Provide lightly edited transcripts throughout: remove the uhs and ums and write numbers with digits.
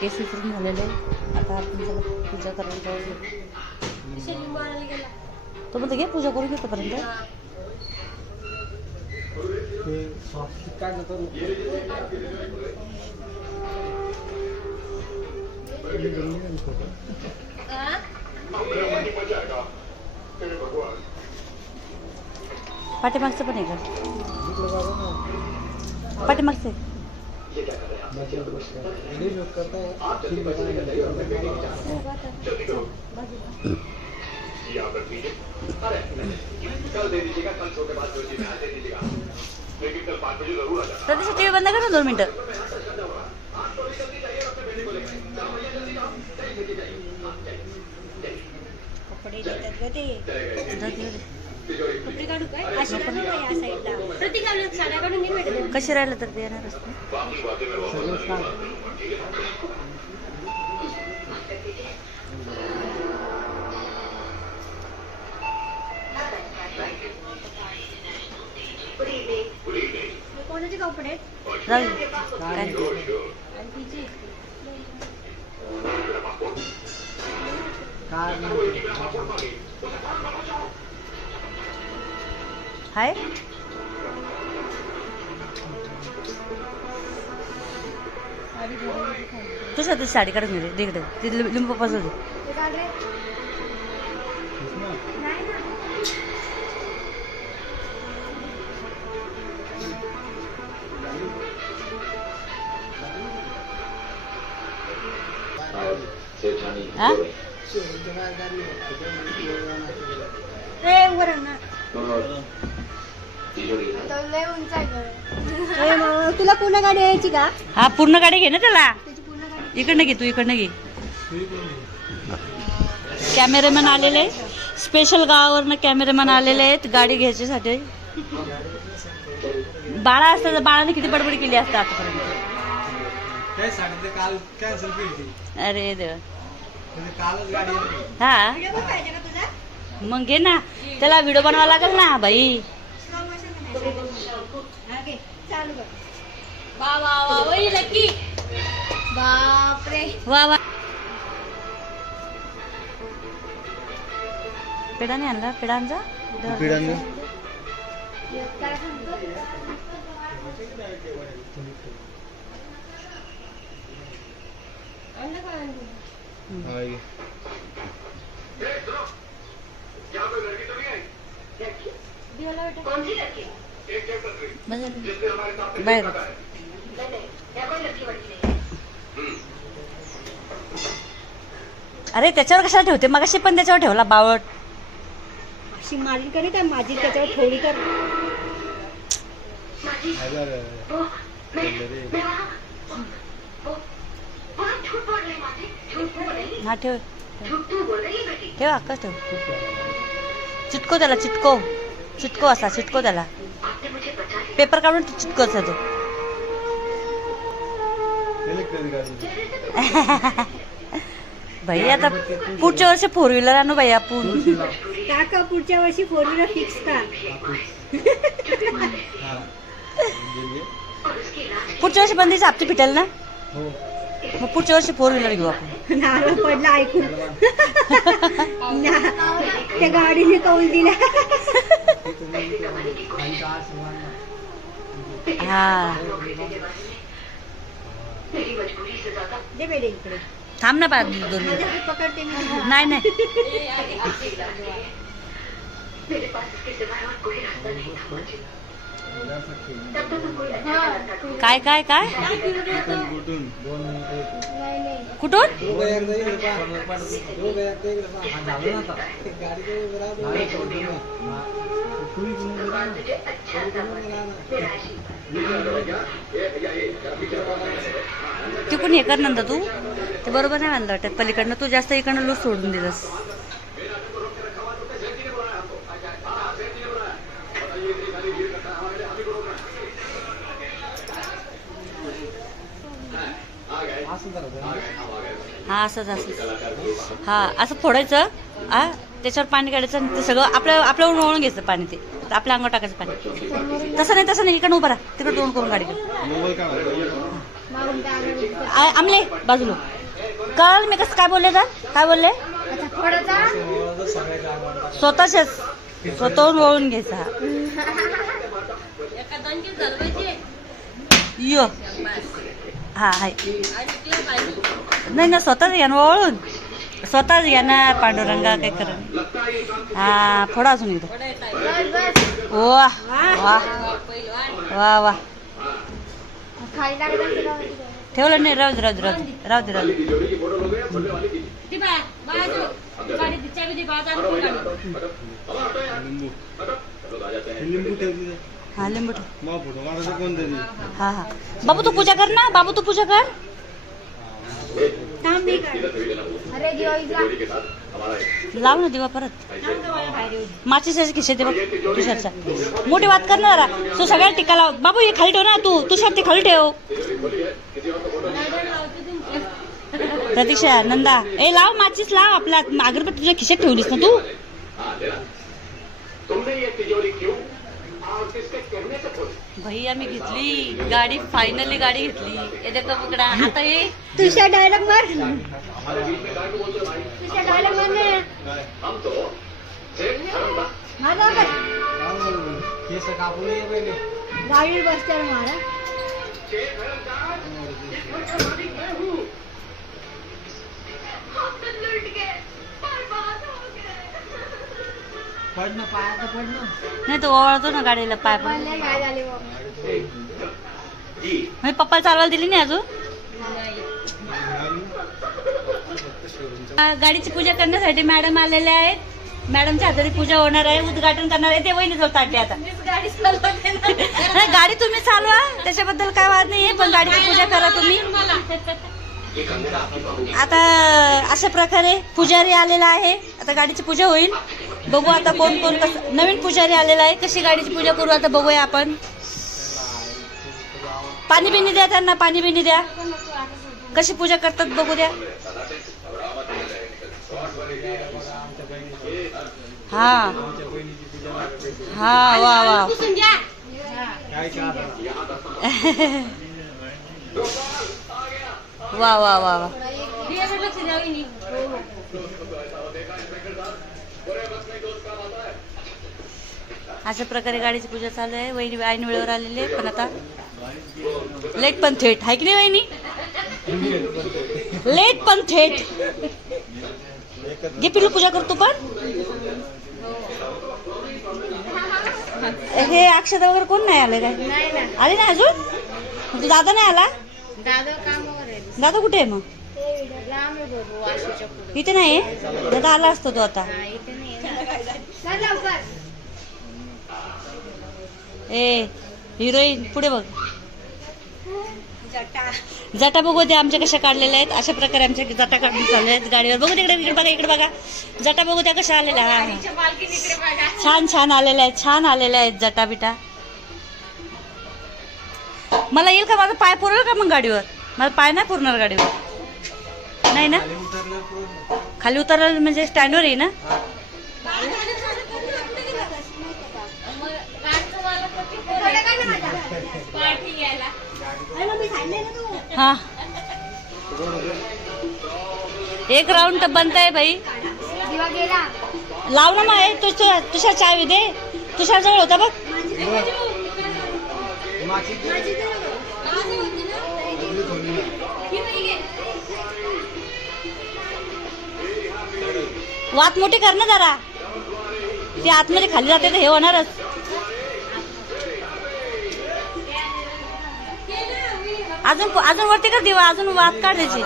केस विसरून झालेले. आता आपण त्याला पूजा करायला जाऊ. तो म्हणतो घे पूजा करून घेतोपर्यंत. पाठीमागचं पण आहे का? पाठीमागचं आहे. प्रदेश टीव्ही बंद कर ना 2 मिनिटं. कपडे देतात ग ते. कपडे काढू काय? अशी काढू काय या साईडला? प्रतीक लावल्यात साड्या काढून नाही भेटत. कशी राहिलं तर ते येणारच नाही. कोणाचे कपडे? जाऊ दे. काय हाय तू सध्या साडी काढून घे तिकडे. ती लिंबू पासून तुला पूर्ण गाडी यायची का? हा पूर्ण गाडी घे ना त्याला. इकडनं घे तू. इकडनं घे. कॅमेरामॅन आलेले स्पेशल गावावरनं कॅमेरामॅन आलेले आहेत गाडी घ्यायच्यासाठी. बाळा असतं तर बाळाने किती बडबड केली असतं आतापर्यंत. अरे देवा. हा मग घे ना. त्याला व्हिडिओ बनवावा लागेल ना बाई. बापरे वा वा. पेढा नाही आणला. पेढा आणजा. बाहेर अरे त्याच्यावर कशाला ठेवते? मगाशी पण त्याच्यावर ठेवला बावट. अशी माझी करी काय? माझी त्याच्यावर थोडी कर. हा ठेव ठेव. अक्का ठेव. चिटको त्याला. चिटको चिटको असा चिटको त्याला. पेपर काढून चिटकोच तो. भाई आता पुढच्या वर्षी 4 व्हीलर आणू बाई आपण. काका पुढच्या वर्षी 4 व्हीलर फिक्स का? पुढच्या वर्षी बंदीचे हप्ते फिटेल ना. मग पुढच्या वर्षी 4 व्हीलर घेऊ आपण. नारळ पडला ऐकून. त्या गाडीने कौल दिला. हा दे बेडे इकडे. थांब ना 2 मिनिट. पकडते मी. नाही नाही काय काय काय कुठून? तिकडून हे कर नंतर तू. ते बरोबर नाही म्हणलं वाटत. पलीकडनं तू जास्त इकडनं लूज सोडून दिलंस. हा असंच असं. हा असं फोडायचं. हा त्याच्यावर पाणी काढायचं आणि ते सगळं आपल्यावर ओळून घ्यायचं पाणी. ते आपल्या अंगावर टाकायचं पाणी. तसं नाही इकडं उभं राहा. तिकडे तोंड करून गाडी. मागून त्या अगरबत्ती. आमले बाजूला कळ मी कसं काय बोलले तर काय बोलले अच्छा थोडासा स्वतःच्याच स्वतःहून वळून घ्यायचा यो हा हाय नाही ना स्वतःच घ्या ना वळून स्वतःच घ्या ना पांडुरंगा काय कर हा थोडा अजून एकदा बस वा वा वा वा खाली लागत असेल का माहिती. ठेवलं नाही राहू दे राहू दे राहू दे राहू दे राहू दे हा लिंबू ठेव हा हा बाबू तू पूजा कर ना बाबू तू पूजा कर थांब मी काढ. अरे दिवाळीला लाव ना दिवा परत माचीस खिशे ते बघ तुषारचा मोठी वात कर ना जरा तू सगळ्या टिका लाव बाबू हे खाली ठेव ना तू तुषार ते खाली ठेव प्रतीक्षा नंदा ए लाव माचीस लाव आपला अगरबत्ती तुझ्या खिशात ठेवलीस ना तू भाई आम्ही घेतली गाडी फायनली गाडी घेतली येते का पकडा आता हे तुझ्या डायलॉग मार तुझ्या डायलॉग मार ना. माझा बघ. गाडी बसते मारा नाही तो ओळखतो ना गाडीला पाय पण मला काय झाले बघ. मी पप्पा चालवायला दिली नाही अजून गाडीची पूजा करण्यासाठी मॅडम आलेले आहेत मॅडमच्या हाताने पूजा होणार आहे उद्घाटन करणार आहे ते वहिनी जवळ ताटले आता नाही, गाडी तुम्ही चालवा त्याच्याबद्दल काय वाद नाहीये पण गाडीची पूजा करा तुम्ही आता अशा प्रकारे पुजारी आलेला आहे आता गाडीची पूजा होईल बघू आता कोण कोण कसं नवीन पुजारी आलेला आहे कशी गाडीची पूजा करू आता बघूया आपण पाणी बिनी द्या त्यांना पाणी बिनी द्या कशी पूजा करतात बघू द्या हा हा वा वा वा वा वा वा अशा प्रकारे गाडीची पूजा चालू आहे वहिनी ऐन वेळेवर आलेली आहे पण आता लेट पण थेट आहे की नाही वहिनी लेट पण थेट घे पिलू पूजा करतो पण हे अक्षता वगैरे कोण नाही आले काय नाही ना आले ना अजून तू दादा नाही आला दादा कामावर आहे. दादा कुठे आहे मग ते लांब आहे बाबू वाशीच्या पुढे. इथे नाही दादा आला असतो तो आता हा, इथे नाही आहे. चल लवकर. ए हिरोईन पुढे बघ जटा जटा बघू दे आमच्या कशा काढलेल्या आहेत अशा प्रकारे आमच्या जटा काढून चालल्या आहेत गाडीवर बघू तिकडे इकडे बघा जटा बघू त्या कशा आलेल्या हा हा. बालकीनीकडे बघा. छान छान आलेल्या आहेत छान आलेल्या आहेत जटा बिटा मला येईल का माझा पाय पुरेल का मग गाडीवर मला पाय नाही पुरणार गाडीवर नाही ना खाली उतरलं म्हणजे स्टँडवर येईल ना हा एक राऊंड तर बनताय भाई दिवा गेला. लाव ना मग तुषार चावी दे तुषार जवळ होता बघ वात मोठी कर ना जरा ती आतमध्ये खाली जाते तर हे होणारच अजून अजून वरती कर दिवा अजून वात काढ त्याची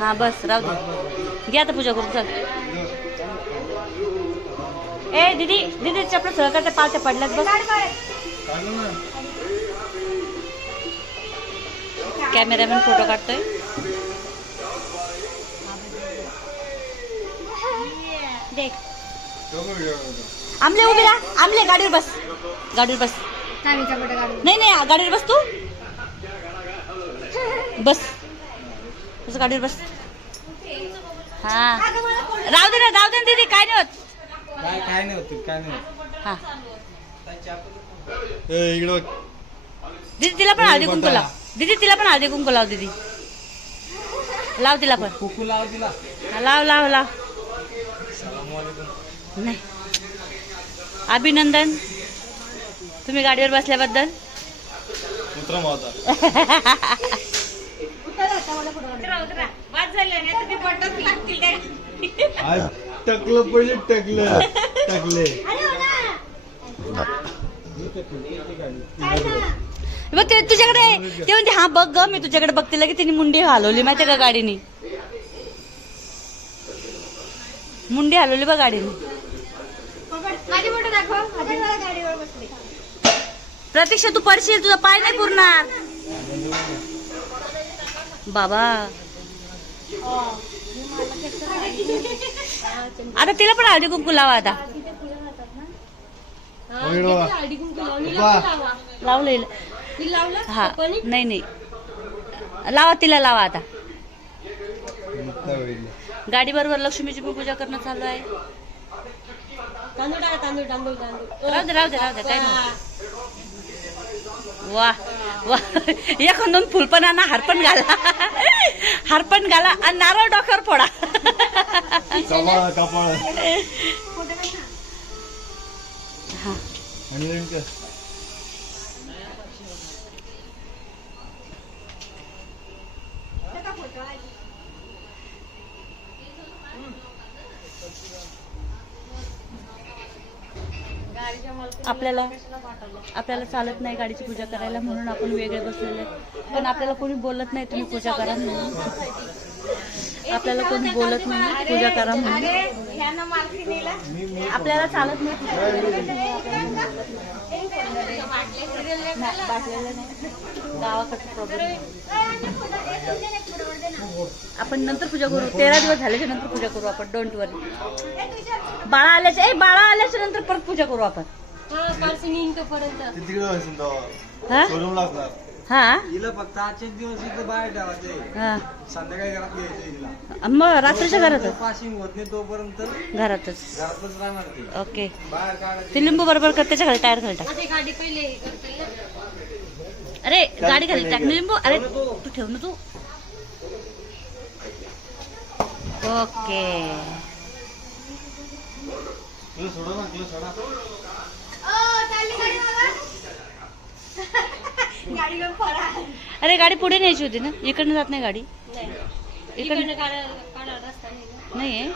हा बस राहू दे घे आता पूजा करू चल ए दीदी दीदी चपला सगळं करते पालच्या पडल्यात बघ कॅमेरामॅन फोटो काढतोय देख आमले उभी राहा आमले गाडीवर बस तांबीचा फोटो काढून. नाही नाही गाडीवर बस तू बस तुझं गाडीवर बस हा राहू दे ना दीदी काय नाही होत काय नाही होत हा इकडे दीदी तिला पण हळदी कुंकू लाव दीदी तिला पण हळदी कुंकू लाव दीदी. लाव तिला पण. कुकू लाव तिला. लाव लाव लाव. नाही अभिनंदन तुम्ही गाडीवर बसल्याबद्दल. टकलं पहिले टकलं टकले. बघ ते तुझ्याकडे ते म्हणते हा बघ ग मी तुझ्याकडे बघते की तिने मुंडी हलवली माहितीये का गाडीने. मुंडी हलवली बघ गाडीने. माझी फोटो दाखव. आधी मला गाडीवर बसली. प्रतीक्षा तू पडशील तुझा पाय नाही पुरणार बाबा. आता तिला पण हळदी कुंकू लावा आता. लावलं हा नाही नाही लावा तिला लावा आता. गाडी बरोबर लक्ष्मीची पण पूजा करणं चालू आहे. तांदूळ तांदूळ तांदूळ. राहू दे राहू दे राहू दे काय नाही. वा वा एक दोन फुल पण आणा हार पण घाला. हार पण घाला आणि नारळ डोक्यावर फोडा. कपाळ हा आपल्याला चालत नाही गाडीची पूजा करायला म्हणून आपण वेगळे बसलेले. पण आपल्याला कोणी बोलत नाही तुम्ही पूजा करा म्हणून. आपल्याला कोणी बोलत नाही पूजा करा म्हणून. आपल्याला चालत नाही. गावाकडचा प्रॉब्लेम. आपण नंतर पूजा करू. 13 दिवस झाल्याच्या नंतर पूजा करू आपण. डोंट वरी. बाळा आल्याच्या नंतर परत पूजा करू आपण. हा हा हिला फक्त आजचे दिवस इथं बाहेर ठेवायचे. हा संध्याकाळी घरात घ्यायचं हिला. मग रात्रीच्या घरातच. पासिंग होत नाही तोपर्यंत घरातच. घरातच राहणार ती. ओके बाहेर काढायचं. ते लिंबू बरोबर कर त्याच्या खाली टायर खाली टाक. गाडी पहिले अरे गाडी खाली टाक लिंबू. अरे तू ठेव ना तू. ओके तुला सोडा ना तुला सोडा. अरे गाडी पुढे न्यायची होती ना. इकडनं जात नाही गाडी. इकडनं नाही आहे.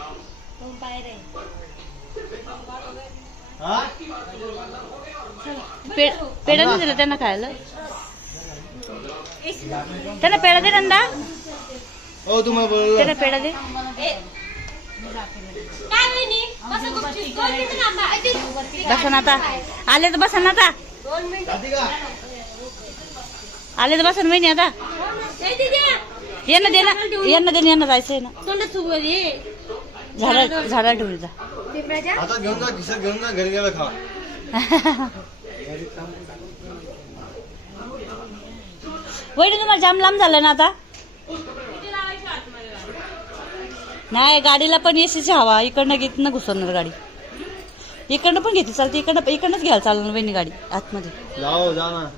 हा पेढा नाही दिला त्यांना खायला. त्यांना पेढा दे नंदा. हो तुम्हाला बोललो. त्यांना पेढा दे. बसा ना आता. आले तर बसा ना आता. आले तर बसा ना महिने आता. यांना दे ना यांना दे ना. यांना जायचंय ना. झाडा ठेवली जा. आता घेऊन जा खिसा घेऊन जा घरी गेला खा. वहिनी तुम्हाला जाम लांब झालं ना आता. नाही गाडीला पण एसीची हवा. इकडनं घेतनं घुसवणार गाडी. इकडनं पण घेतली चालते. इकडनंच घ्यायला चालणार वहिनी गाडी आतमध्ये. जाओ जा ना.